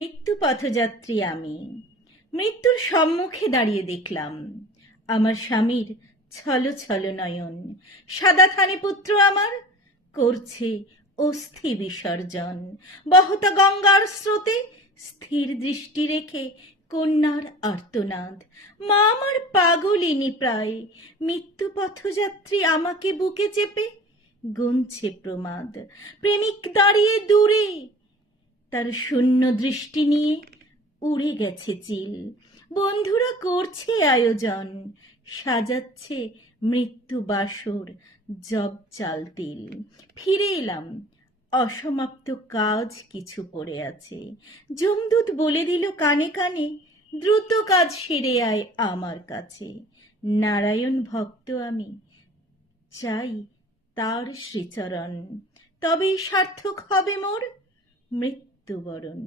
মৃত্যু পথযাত্রী আমি। মৃত্যুর সম্মুখে দাঁড়িয়ে দেখলাম আমার স্বামীর ছল ছল নয়ন। সাদা থানে পুত্র আমার করছে অস্থি বিসর্জন। বহতা গঙ্গার স্রোতে স্থির দৃষ্টি রেখে কন্যার আর্তনাদ। মা আমার পাগলিনী প্রায়। মৃত্যু পথযাত্রী আমাকে বুকে চেপে গুনছে প্রমাদ। প্রেমিক দাঁড়িয়ে দূরে, তার শূন্য দৃষ্টি নিয়ে উড়ে গেছে চিল। বন্ধুরা করছে আয়োজন, সাজাচ্ছে মৃত্যু বাসর, জব চাল তিল। ফিরে এলাম, অসমাপ্ত কাজ কিছু পড়ে আছে। যমদূত বলে দিল কানে কানে, দ্রুত কাজ সেরে আয় আমার কাছে। নারায়ণ ভক্ত আমি, চাই তার শ্রীচরণ, তবেই সার্থক হবে মোর মৃত্যুবরণ।